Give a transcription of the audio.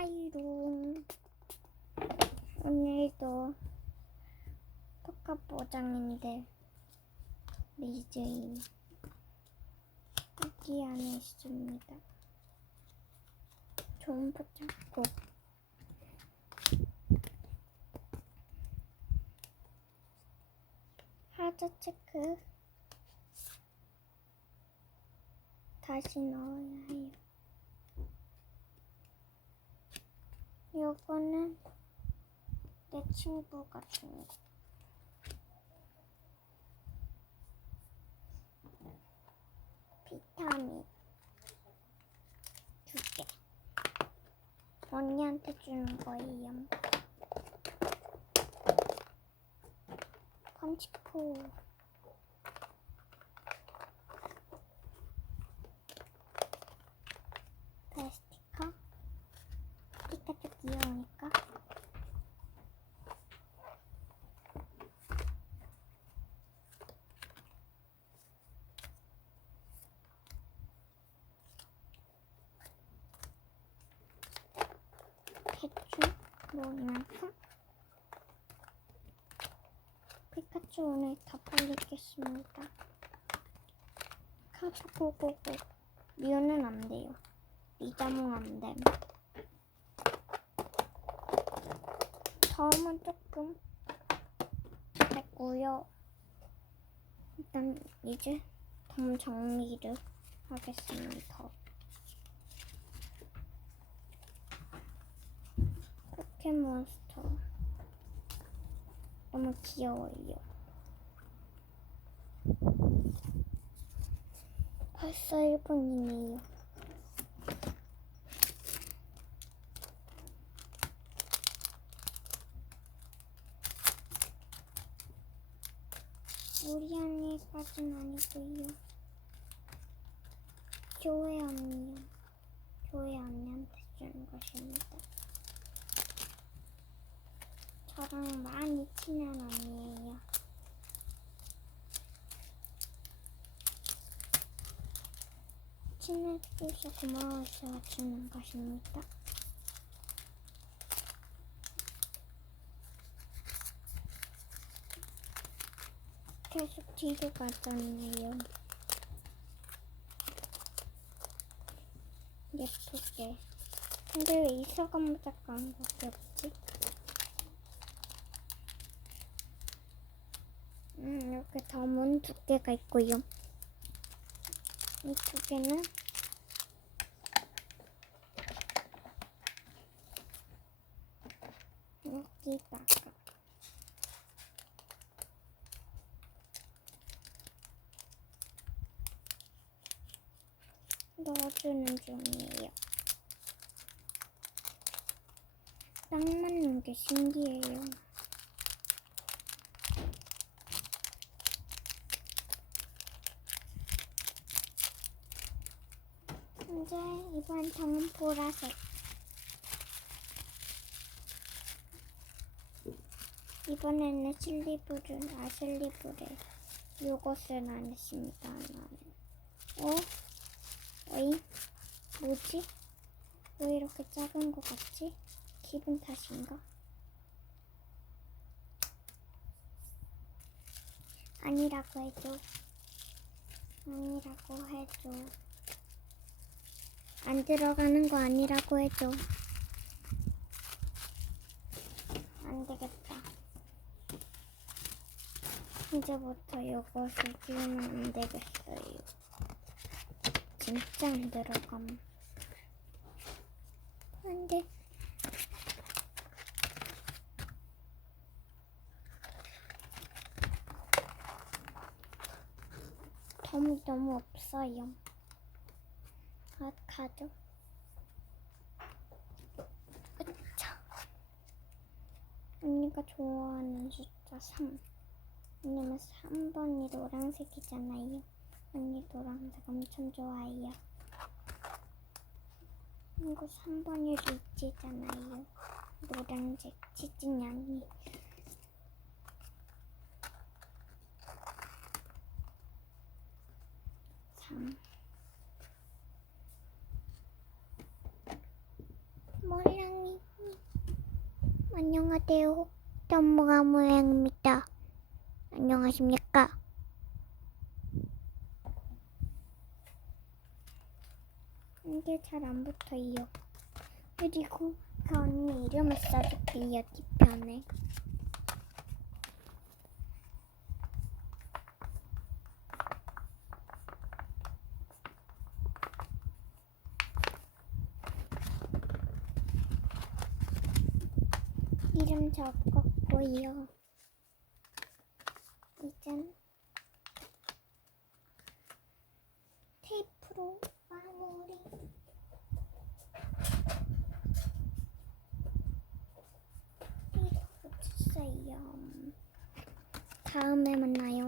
하이룽 오늘도 포카 포장인데 리즈인 여기 안에 있습니다. 좋은 포장고. 하자 체크 다시 넣어야 해요 요거는 내 친구가 준 거. 비타민 두 개. 언니한테 주는 거예요. 펀치포. 베스티커. 피카츄 귀여우니까. 대충 뭐냐면 피카츄 오늘 다 팔리겠습니다. 카프고고고 미우는 안 돼요. 미자몽 안 됨. 다음은 조금 됐고요. 일단 이제 다음 정리를 하겠습니다. 포켓몬스터 너무 귀여워요. 벌써 1분이네요. 우리 언니까진 아니고요. 교회 언니요. 교회 언니한테 주는 것입니다. 저랑 많이 친한 언니예요. 친해줘서 고마워서 주는 것입니다. 계속 뒤로 가잖아요. 예쁘게. 근데 왜 이사감 모자가 한 밖에 없지? 음, 이렇게 담은 두 개가 있고요. 이 두 개는 여기다가 넣어주는 중이에요. 딱 맞는 게 신기해요. 이제 통은 보라색. 이번에는 슬리브를, 아, 슬리브를. 요것을 안 했습니다, 나는. 어? 어이? 뭐지? 왜 이렇게 작은 것 같지? 기분 탓인가? 아니라고 해줘. 아니라고 해줘. 안 들어가는 거 아니라고 해줘. 안 되겠다. 이제부터 이것을 끼우면 안 되겠어요. 진짜 안 들어감. 안 돼. 덤이 너무 없어요. 아, 가죠. 으차. 언니가 좋아하는 숫자 3. 왜냐면 3번이 노란색이잖아요. 언니 노란색 엄청 좋아해요. 이거 3번이 리치잖아요. 노란색 언니. 3 몰랑 안녕하세요. 전무가 모양입니다. 안녕하십니까? 이게 잘 안 붙어요. 그리고 그 언니 이름을 써줄게요, 뒤편에. 이름 적었고요. 이젠 테이프로 마무리. 이거 붙였어요. 다음에 만나요.